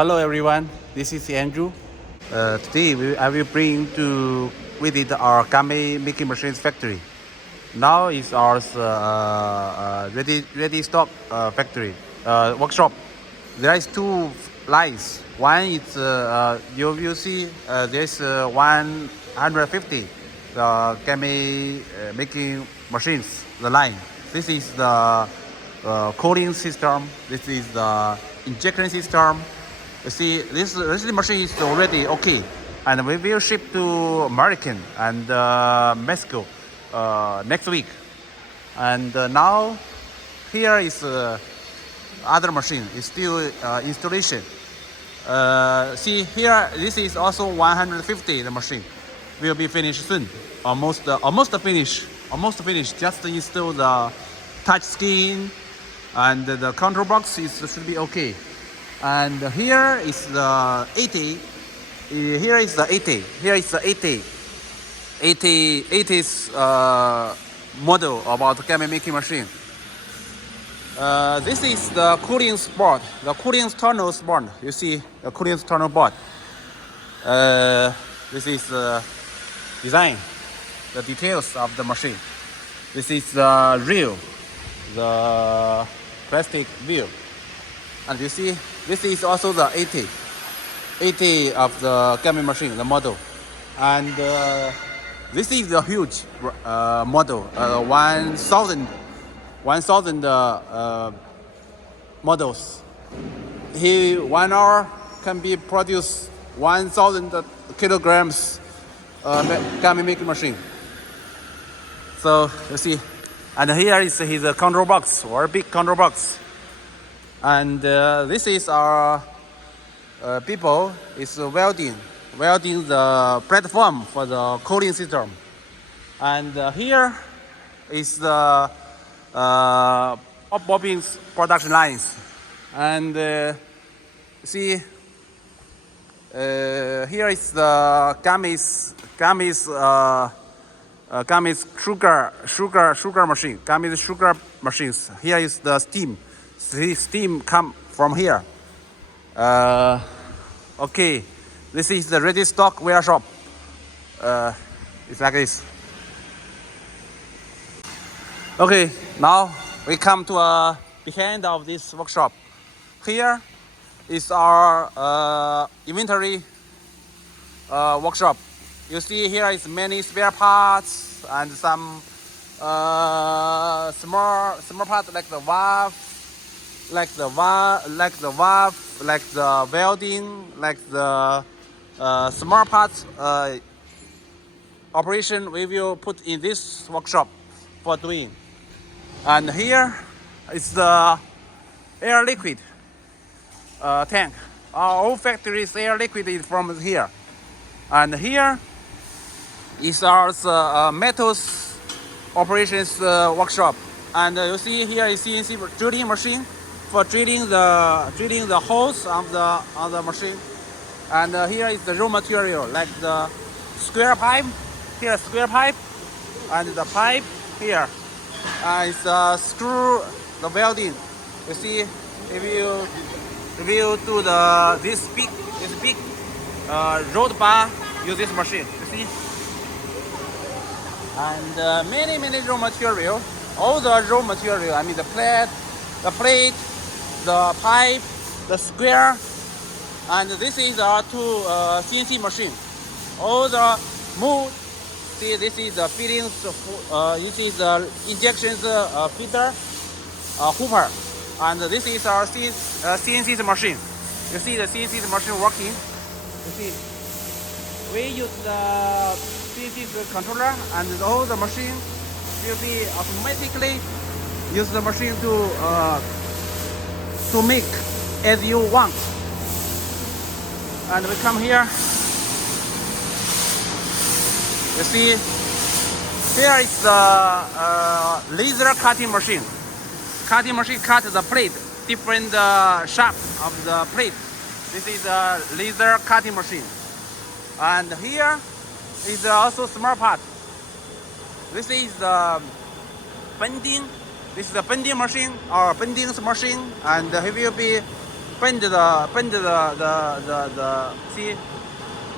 Hello everyone, this is Andrew. Today I will bring to visit our Gummy Making Mahcine Factory. Now is our ready stock factory workshop. There is two lines. One is you will see there's 150 the Gummy making machines. The line. This is the cooling system. This is the injection system. You see, this machine is already okay, and we will ship to American and Mexico next week. And now here is other machine. It's still installation. See here, this is also 150. The machine will be finished soon. Almost finished. Almost finished. Just install the touch screen, and the control box should be okay. And here is the 80. Here is the 80. Here is the 80. 80's model about Gummy making machine. This is the cooling board, the cooling tunnel board. You see the cooling tunnel board. This is the design, the details of the machine. This is the reel, the plastic wheel. And you see, this is also the 80 of the Gummy machine, the model. And this is the huge model, 1,000 models. Here, 1 hour can be produce 1,000 kilograms Gummy making machine. So you see, and here is his control box, or big control box. And this is our people is welding the platform for the cooling system. And here is the bobbing production lines. And see, here is the Gummy's sugar machine. Gummy's sugar machines. Here is the steam. Steam come from here. Okay, this is the ready stock workshop. It's like this. Okay, now we come to behind of this workshop. Here is our inventory workshop. You see here is many spare parts and some small parts like the valve, like the welding, like the small parts operation we will put in this workshop for doing. And here is the air liquid tank. Our whole factory's air liquid is from here. And here is our metals operations workshop. And you see here is CNC drilling machine for drilling the holes on the machine. And here is the raw material, like the square pipe. Here square pipe, and the pipe here. It's screw the welding. You see, if you do this big road bar, use this machine. You see, and many raw material. All the raw material. I mean the plate, the pipe, the square, and this is our two CNC machine. All the mold. See, this is the fittings. This is the injections fitter, hooper, and this is our CNC machine. You see the CNC machine working. You see, we use the CNC controller, and all the machine will be automatically use the machine to make as you want. And we come here. You see, here is the laser cutting machine. Cutting machine cut the plate, different shape of the plate. This is a laser cutting machine. And here is also small part. This is the bending. This is the bending machine or bending machine, and he will be bend the see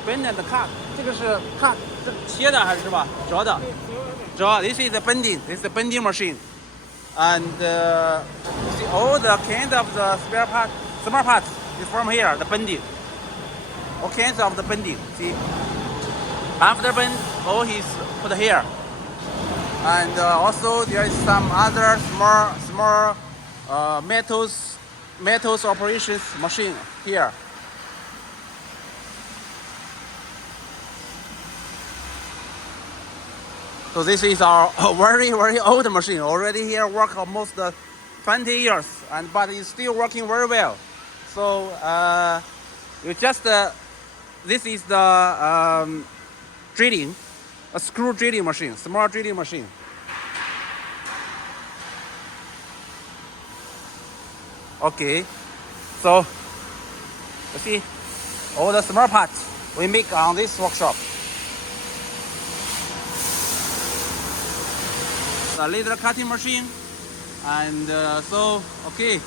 bend and cut， 这个是 cut 切的还是吧？折的，折。This is the bending. This is the bending machine, and see all the kinds of the spare part, small parts is from here. The bending, all kinds of the bending. See, after bend, all is put here, and also there is some other small metals operations machine here. So this is our very old machine. Already here work almost 20 years, but it's still working very well. So you just this is the drilling, a screw drilling machine, small drilling machine. Okay, so you see all the small parts we make on this workshop. A laser cutting machine, and so okay,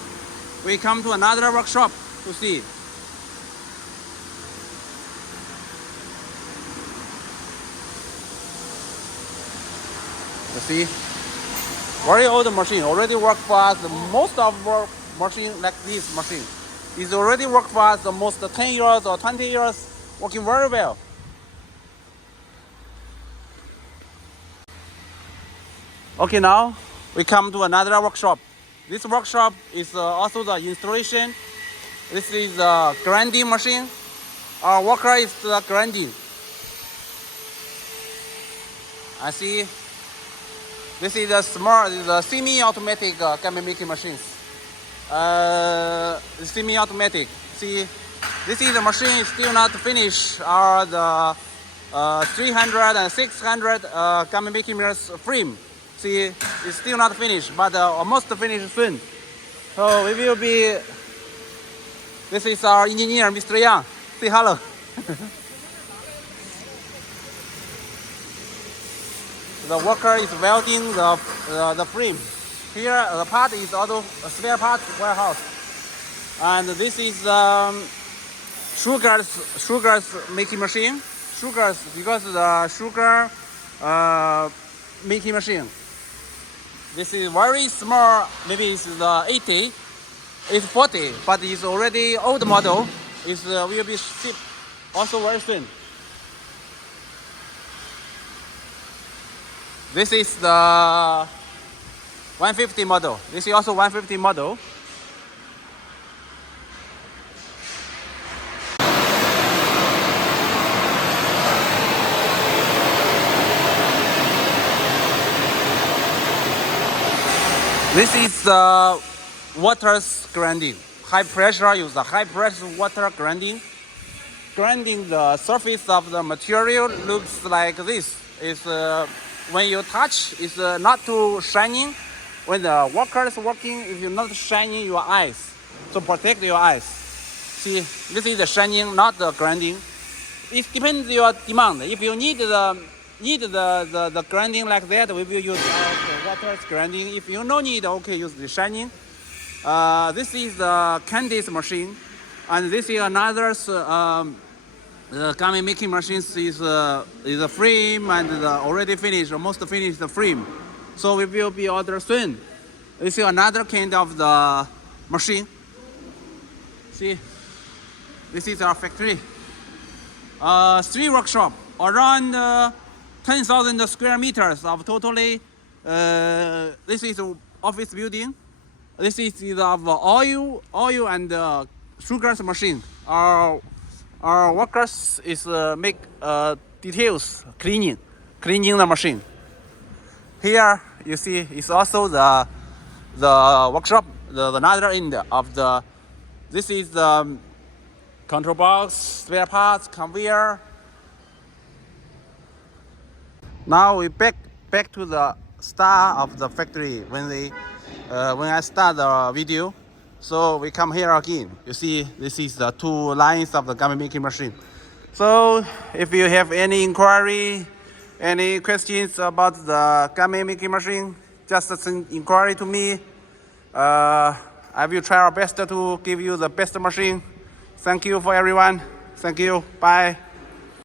we come to another workshop to see. You see, very old machine, already work for us. Most of our machine like this machine is already work for us almost 10 years or 20 years, working very well. Okay, now we come to another workshop. This workshop is also the installation. This is a grinding machine. Our worker is the grinding. I see. This is a small, semi-automatic gummy making machines. Semi-automatic. See, this is the machine still not finished. Are the 300 and 600 gummy making mirrors frame. See, it's still not finished, but almost finished soon. So we will be. This is our engineer, Mr. Yang. Say hello. The worker is welding the frame. Here, the part is also a spare parts warehouse, and this is sugars making machine. Sugars because the sugar making machine. This is very small, maybe it's the 80, it's 40, but it's already old model. It will be shipped also very soon. This is the 150 model. This is also 150 model. This is the water grinding. High pressure use the high pressure water grinding. Grinding the surface of the material looks like this. It's when you touch, it's not too shining. When the worker is working, if you're not shining your eyes, so protect your eyes. See, this is the shining, not the grinding. It depends your demand. If you need the grinding like that, we will use water grinding. If you no need, okay, use the shining. This is the Candice machine, and this is another the gummy making machines is a frame and already finished, almost finished the frame. So we will be order soon. This is another kind of the machine. See, this is our factory. 3 workshop around 10,000 square meters of totally. This is office building. This is the oil and sugars machine. Our workers is make details cleaning the machine. Here you see it's also the workshop, the another end of the. This is the control box, spare parts, conveyor. Now we back to the start of the factory when I start the video. So we come here again. You see, this is the 2 lines of the gummy making machine. So if you have any inquiry, any questions about the gummy making machine, just send inquiry to me. I will try our best to give you the best machine. Thank you for everyone. Thank you. Bye.